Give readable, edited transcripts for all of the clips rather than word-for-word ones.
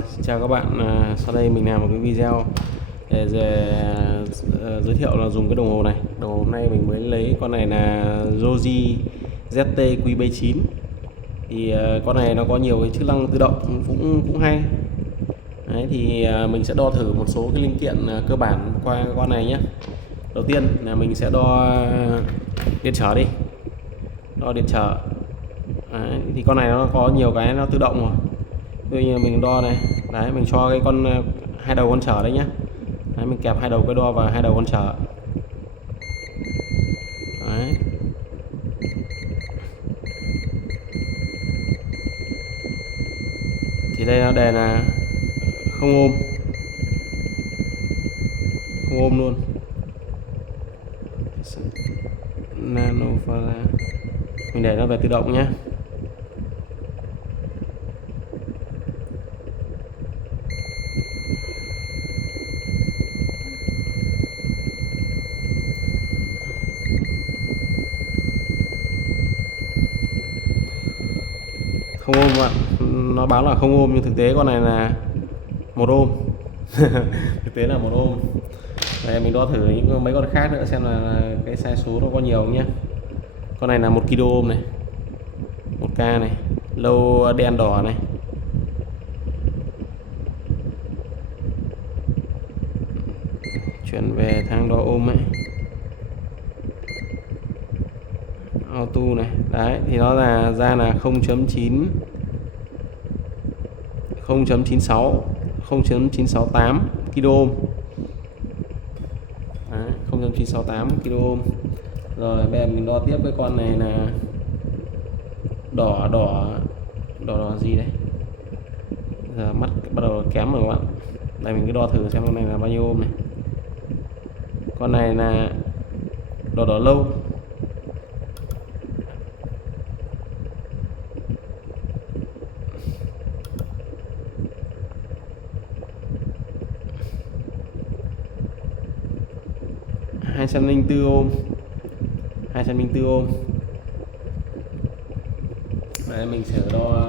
Xin chào các bạn, sau đây mình làm một cái video để giới thiệu là dùng cái đồng hồ này. Đồng hồ hôm nay mình mới lấy con này là Rogi ZT Q79. Thì con này nó có nhiều cái chức năng tự động cũng hay. Đấy, thì mình sẽ đo thử một số cái linh kiện cơ bản qua con này nhé. Đầu tiên là mình sẽ đo điện trở đi, đo điện trở. Đấy, thì con này nó có nhiều cái nó tự động rồi. Ví dụ như mình đo này, đấy mình cho cái con hai đầu con trở đấy nhá. Đấy, mình kẹp hai đầu cái đo vào hai đầu con trở. Đấy. Thì đây nó đề là không ôm, không ôm luôn. Nano Farad. Mình để nó về tự động nhé. Không ôm bạn, nó báo là không ôm nhưng thực tế con này là một ôm. Thực tế là một ôm. Đây mình đo thử những mấy con khác nữa xem là cái sai số nó có nhiều không nhé. Con này là 1 kilo ôm này, 1k này, lâu đen đỏ này. Chuyển về thang đo ôm ấy, auto này. Đấy thì nó là ra là 0.9 0.96 0.968 kilo ôm. Đấy, 0.968 kilo ôm. Rồi bây giờ mình đo tiếp cái con này là đỏ gì đây, giờ mắt bắt đầu kém rồi các bạn. Đây mình cứ đo thử xem con này là bao nhiêu ôm này. Con này là đỏ lâu, hai trăm linh tư ôm, 204 ôm. Đấy, mình sẽ đo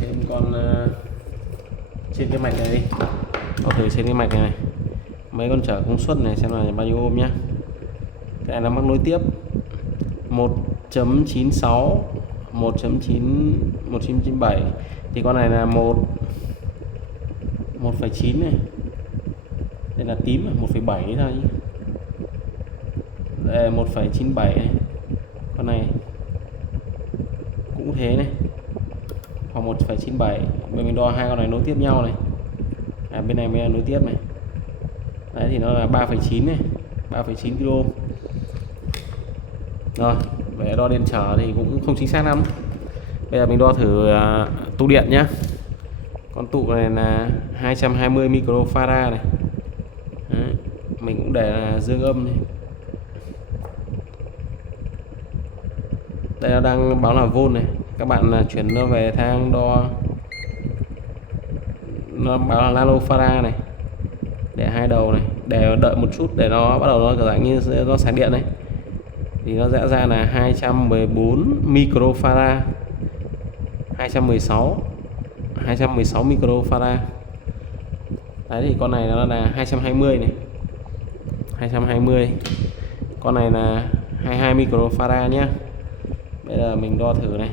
thêm con trên cái mạch này đi, đo thử trên cái mạch này, mấy con trở công suất này xem là bao nhiêu ôm nhá. Cái này là mắc nối tiếp 1.96 1.9 thì con này là 1,9 này. Đây là tím 1,7 thôi. Đây 1,97 này. Con này cũng thế này, hoặc 1,97. Mình đo hai con này nối tiếp nhau này, bên này mới là nối tiếp này. Đấy thì nó là 3,9 này, 3,9 kg. Rồi về đo điện trở thì cũng không chính xác lắm. Bây giờ mình đo thử tụ điện nhá. Con tụ này là 220 microfarad này. Đấy, mình cũng để là dương âm này. Đây nó đang báo là volt này. Các bạn chuyển nó về thang đo, nó báo là nanofarad này. Để hai đầu này, để đợi một chút để nó bắt đầu nó dạng như nó xài điện này. Thì nó sẽ ra là 214 microfarad, 216 microfarad. Đấy thì con này nó là 220 này, 220. Con này là 22 microfarad nhé. Bây giờ mình đo thử này,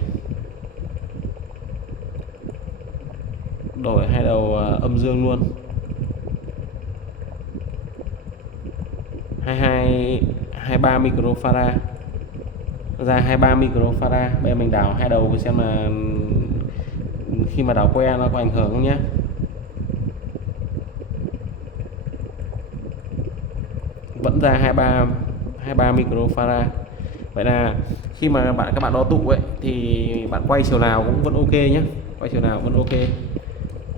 đổi hai đầu âm dương luôn, 23 microfarad, ra 23 microfarad. Bây giờ mình đảo hai đầu xem là khi mà đảo que nó có ảnh hưởng không nhé. Vẫn ra 23 microfarad. Vậy là khi mà các bạn đo tụ ấy thì bạn quay chiều nào cũng vẫn ok nhé, quay chiều nào vẫn ok.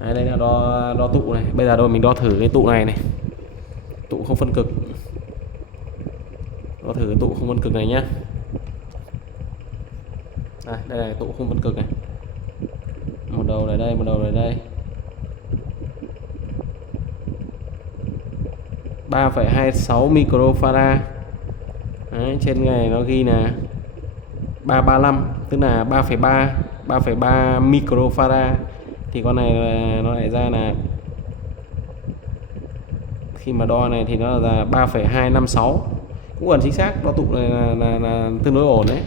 Đấy, đây là đo tụ này. Bây giờ mình đo thử cái tụ này này, tụ không phân cực. Đo thử cái tụ không phân cực này nhá. Đây là tụ không phân cực này, một đầu này đây, một đầu này đây. 3,26 microfarad. Đấy, trên này nó ghi là 335, tức là 3,3 microfarad. thì con này nó lại ra là khi mà đo này thì nó là 3,256, cũng gần chính xác, đo tụ này là tương đối ổn đấy.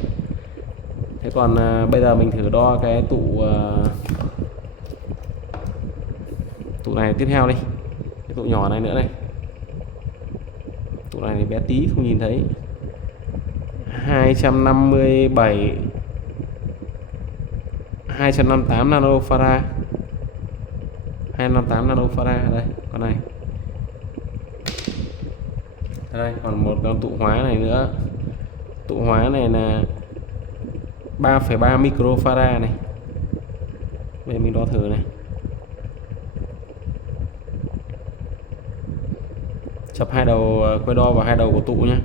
Thế còn bây giờ mình thử đo cái tụ này tiếp theo đi, cái tụ nhỏ này nữa này. Tụ này thì bé tí không nhìn thấy. 257 258 nanofarad, 258 nanofarad đây, con này. Đây còn một con tụ hóa này nữa. Tụ hóa này là 3,3 microfarad này. Đây mình đo thử này. Chập hai đầu quay đo vào hai đầu của tụ nhé.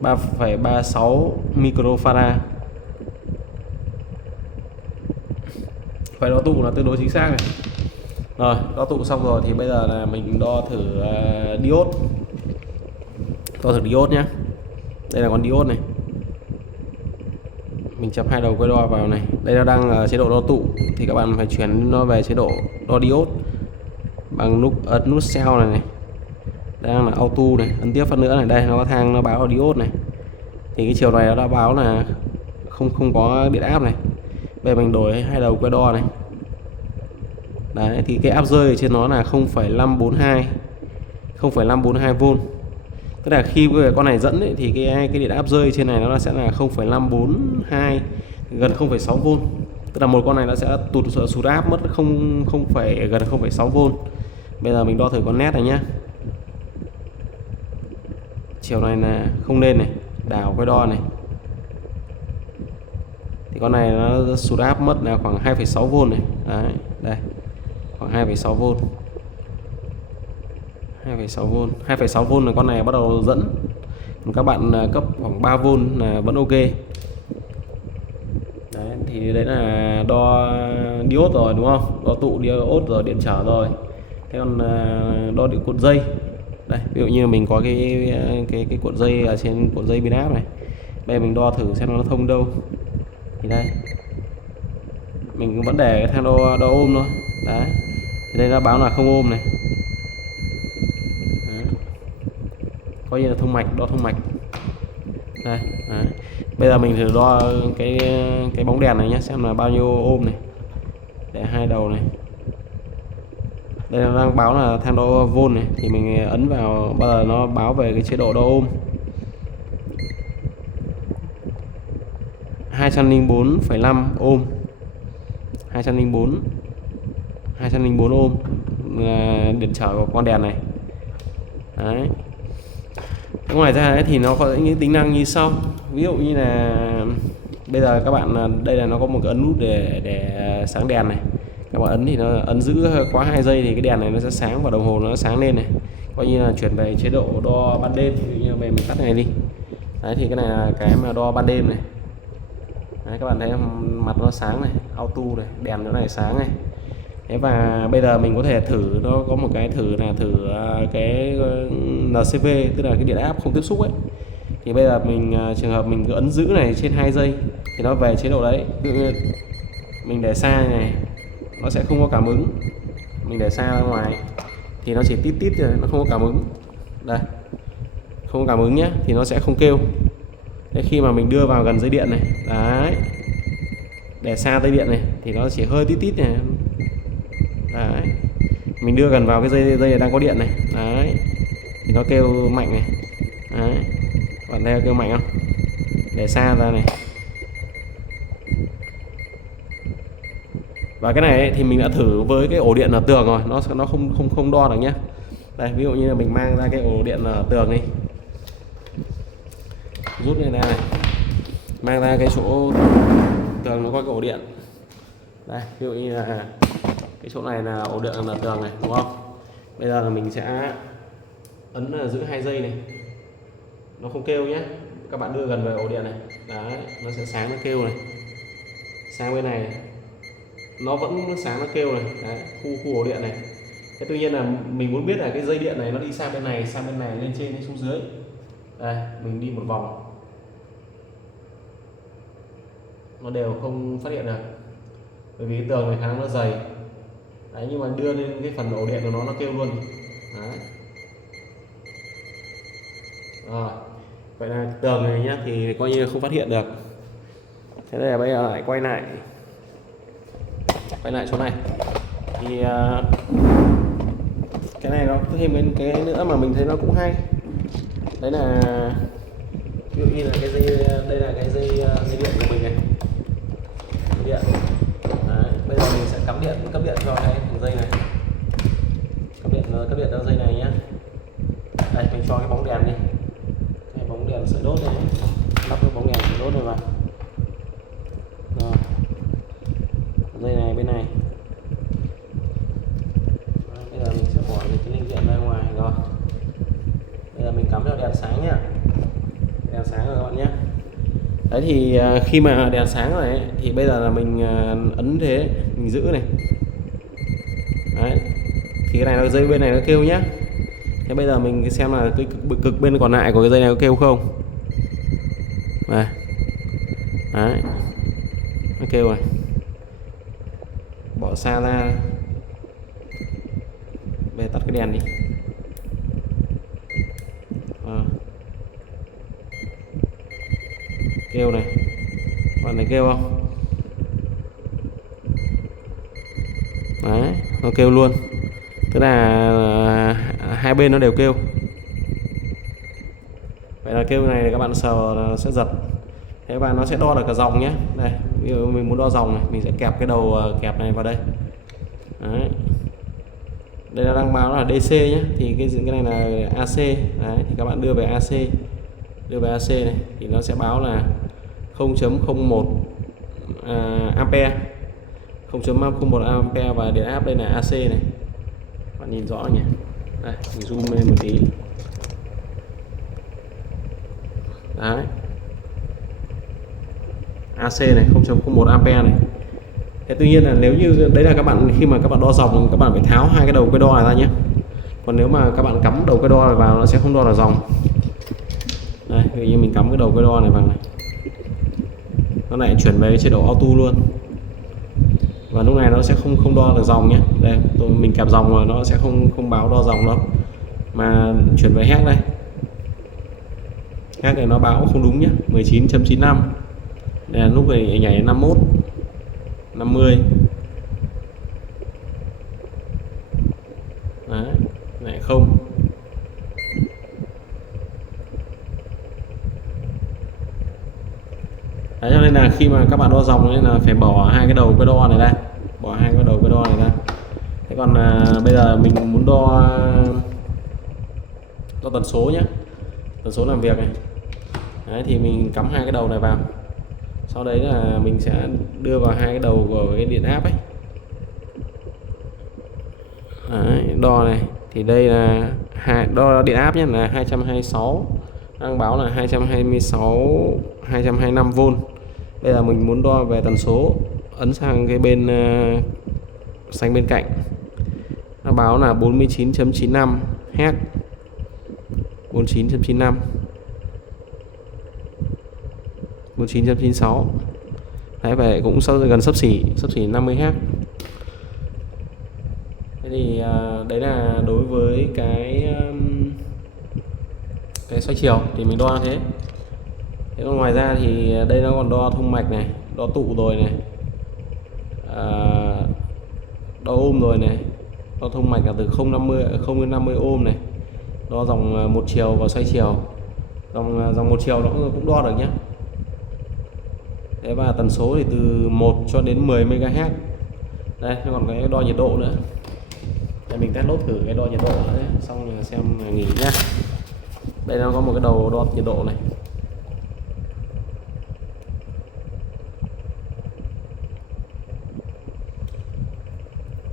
3,36 microfarad. Phải đo tụ là tương đối chính xác này. Rồi, đo tụ xong rồi thì bây giờ là mình đo thử diode. Đo thử diode nhé. Đây là con diode này. Mình chập hai đầu quay đo vào này. Đây nó đang ở chế độ đo tụ thì các bạn phải chuyển nó về chế độ đo diode bằng ấn nút cell này này. Đang là auto này, ấn tiếp phát nữa này, đây nó có thang nó báo là diode này. Thì cái chiều này nó đã báo là không có điện áp này. Bây giờ mình đổi hai đầu quay đo này. Đấy thì cái áp rơi ở trên nó là 0,542V. Tức là khi con này dẫn ấy, thì cái điện áp rơi trên này nó sẽ là 0,542, gần 0,6V. Tức là một con này nó sẽ sụt áp mất gần 0,6V. Bây giờ mình đo thử con nét này nhá. Chiều này là không lên này, đảo quay đo này. Thì con này nó sụt áp mất là khoảng 2,6V này. Đấy, đây. Khoảng 2,6V. 2,6V là con này bắt đầu dẫn. Còn các bạn cấp khoảng 3V là vẫn ok. Đấy, thì đấy là đo diode rồi đúng không? Đo tụ diode rồi, điện trở rồi. Thế còn đo điện cuộn dây. Đây, ví dụ như mình có cái cuộn dây ở trên cuộn dây biến áp này. Bây giờ mình đo thử xem nó thông đâu. Thì đây. Mình vẫn để cái thang đo ôm thôi. Đấy. Thì đây nó báo là không ôm này. Đấy. Coi như là thông mạch, đo thông mạch. Đây, đấy. Bây giờ mình thử đo cái bóng đèn này nhé, xem là bao nhiêu ôm này. Để hai đầu này. Đây nó đang báo là thang đo volt này, thì mình ấn vào, bao giờ nó báo về cái chế độ đo ôm. 204,5 ôm. 204 ôm là điện trở của con đèn này. Đấy. Ngoài ra ấy, thì nó có những tính năng như sau. Ví dụ như là bây giờ các bạn, đây là nó có một cái ấn nút để sáng đèn này. Các bạn ấn thì nó ấn giữ quá 2 giây thì cái đèn này nó sẽ sáng và đồng hồ nó sáng lên này. Coi như là chuyển về chế độ đo ban đêm. Ví dụ như về mình tắt này đi. Đấy thì cái này là cái mà đo ban đêm này. Đấy, các bạn thấy mặt nó sáng này, auto này, đèn nó này sáng này. Thế và bây giờ mình có thể thử, nó có một cái thử là thử cái NCV, tức là cái điện áp không tiếp xúc ấy. Thì bây giờ mình trường hợp mình cứ ấn giữ này trên 2 giây thì nó về chế độ đấy. Ví dụ như mình để xa này nó sẽ không có cảm ứng. Mình để xa ra ngoài thì nó chỉ tít tít rồi, nó không có cảm ứng. Đây, không có cảm ứng nhé, thì nó sẽ không kêu. Thế khi mà mình đưa vào gần dây điện này, đấy, để xa dây điện này thì nó chỉ hơi tít tít này. Đấy, mình đưa gần vào cái dây này đang có điện này, đấy, thì nó kêu mạnh này. Đấy, bạn thấy kêu mạnh không? Để xa ra này. Và cái này ấy, thì mình đã thử với cái ổ điện ở tường rồi, nó không đo được nhá. Đây, ví dụ như là mình mang ra cái ổ điện ở tường đi, rút này ra này, mang ra cái chỗ tường nó có cái ổ điện. Đây, ví dụ như là cái chỗ này là ổ điện ở tường này, đúng không? Bây giờ là mình sẽ ấn là giữ 2 giây này, nó không kêu nhé. Các bạn đưa gần về ổ điện này, đấy, nó sẽ sáng, nó kêu này. Sang bên này nó vẫn sáng, nó kêu này. Đấy, khu ổ điện này. Thế tuy nhiên là mình muốn biết là cái dây điện này nó đi sang bên này, lên trên hay xuống dưới. Đây, mình đi một vòng. nó đều không phát hiện được, bởi vì cái tường này khá nó dày đấy, nhưng mà đưa lên cái phần ổ điện của nó kêu luôn đấy. Rồi vậy là tường này nhá thì coi như không phát hiện được. Thế đây là bây giờ lại quay lại chỗ này thì cái này nó có thêm cái nữa mà mình thấy nó cũng hay, đấy là ví dụ như là cái dây, đây là cái dây điện của mình này, dây điện đấy. Bây giờ mình sẽ cắm điện, cấp điện cho cái đường dây này, cấp điện cho dây này nhá. Đây mình cho cái bóng đèn đi, cái bóng đèn sợi đốt này, lắp cái bóng đèn sợi đốt này vào. Rồi dây này bên này. Bây giờ mình sẽ bỏ cái linh kiện ra ngoài. Rồi bây giờ mình cắm theo đèn sáng nhá, đèn sáng rồi các bạn nhé. Đấy thì khi mà đèn sáng rồi ấy, thì bây giờ là mình ấn thế, mình giữ này đấy, thì cái này nó dây bên này nó kêu nhá. Thế bây giờ mình xem là cái cực bên còn lại của cái dây này có kêu không. Đấy, nó kêu rồi, bỏ xa ra. Bây giờ tắt cái đèn đi. Kêu này, bạn này kêu không? Đấy, nó kêu luôn, tức là hai bên nó đều kêu. Vậy là kêu này thì các bạn sờ nó sẽ giật. Thế và nó sẽ đo được cả dòng nhé. Đây, ví dụ mình muốn đo dòng này, mình sẽ kẹp cái đầu kẹp này vào đây. Đấy. Đây là đang báo là DC nhé, thì cái này là AC. Đấy, thì các bạn đưa về AC, này thì nó sẽ báo là 0.01 ampere, 0.01 ampere, và điện áp đây là AC này. Bạn nhìn rõ nhỉ? Đây, mình zoom lên một tí. Đấy, AC này 0.01 ampere này. Thế tuy nhiên là nếu như đấy là các bạn, khi mà các bạn đo dòng các bạn phải tháo hai cái đầu cái đo này ra nhé. Còn nếu mà các bạn cắm đầu cái đo này vào nó sẽ không đo được dòng. Đây, ví dụ như mình cắm cái đầu cái đo này vào này, nó lại chuyển về chế độ auto luôn, và lúc này nó sẽ không đo được dòng nhé. Đây mình kẹp dòng rồi nó sẽ không báo đo dòng đâu, mà chuyển về héc đây, héc này nó báo không đúng nhé, 19.95. Đây là lúc này nhảy đến 51, 50. Đấy, này không. Đấy, cho nên là khi mà các bạn đo dòng nên là phải bỏ hai cái đầu cái đo này ra, Thế còn bây giờ mình muốn đo tần số nhé, tần số làm việc này. Đấy, thì mình cắm hai cái đầu này vào, sau đấy là mình sẽ đưa vào hai cái đầu của cái điện áp ấy. Đấy, đo này thì đây là đo điện áp nhé, là 226, đang báo là 225V. Bây giờ mình muốn đo về tần số, ấn sang cái bên xanh bên cạnh, nó báo là 49.95 Hz, 49.95, 49.96. Đấy, vậy cũng gần sấp xỉ 50 Hz. Thế thì đấy là đối với cái xoay chiều thì mình đo thế. Thế còn ngoài ra thì đây nó còn đo thông mạch này, đo tụ rồi này, đo ôm rồi này, đo thông mạch là từ 0 đến 50 ôm này, đo dòng một chiều và xoay chiều, dòng một chiều nó cũng đo được nhé. Thế và tần số thì từ 1 cho đến 10 MHz. Đây, còn cái đo nhiệt độ nữa. Đây, mình test lốt thử cái đo nhiệt độ nữa đấy, xong là xem là nghỉ nhá. Đây nó có một cái đầu đo nhiệt độ này.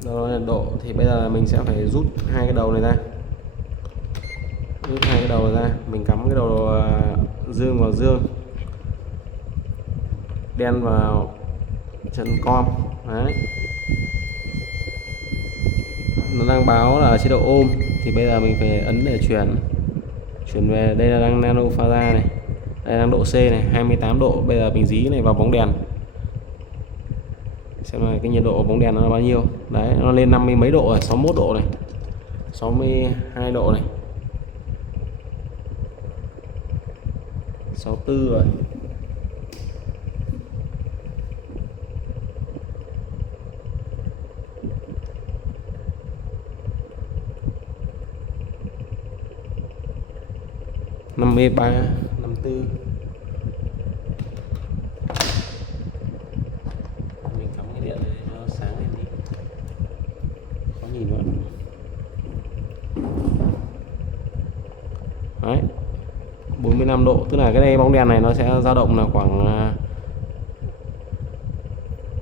Đo nhiệt độ thì bây giờ mình sẽ phải rút hai cái đầu này ra. Mình cắm cái đầu dương vào dương, đen vào chân com. Đấy, nó đang báo là chế độ ôm, thì bây giờ mình phải ấn để chuyển về. Đây là đang nano pha ra này, đây đang độ C này, 28 độ. Bây giờ mình dí này vào bóng đèn, xem là cái nhiệt độ bóng đèn nó là bao nhiêu. Đấy, nó lên 50 mấy độ rồi, 61 độ này, 62 độ này, 64 rồi. Năm mươi ba, 54. Mình cắm cái điện này cho nó sáng lên đi, khó nhìn nữa. Đấy, 45 độ, tức là cái đây bóng đèn này nó sẽ dao động là khoảng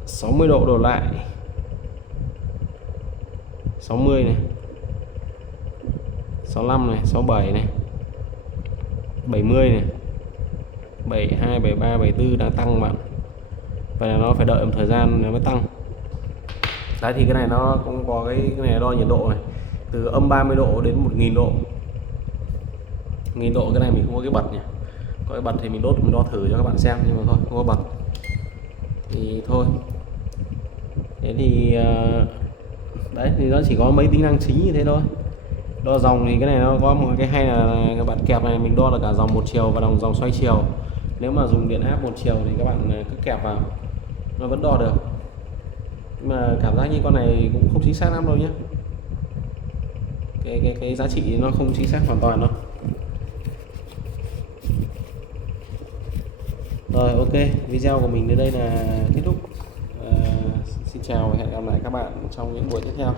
60 độ đổ lại, 60 này, 65 này, 67 này, 70 này, 72, 73, 74 đang tăng bạn. Vậy là nó phải đợi một thời gian nó mới tăng. Đấy thì cái này nó cũng có cái này đo nhiệt độ này, từ âm 30 độ đến 1000 độ. 1000 độ cái này mình không có cái bật nhỉ. Có cái bật thì mình đốt mình đo thử cho các bạn xem, nhưng mà thôi không có bật thì thôi. Thế thì đấy thì nó chỉ có mấy tính năng chính như thế thôi. Đo dòng thì cái này nó có một cái hay là các bạn kẹp này mình đo được cả dòng một chiều và dòng xoay chiều. Nếu mà dùng điện áp một chiều thì các bạn cứ kẹp vào nó vẫn đo được, nhưng mà cảm giác như con này cũng không chính xác lắm đâu nhé. Cái giá trị nó không chính xác hoàn toàn đâu. Rồi, ok, video của mình đến đây là kết thúc. Xin chào và hẹn gặp lại các bạn trong những buổi tiếp theo.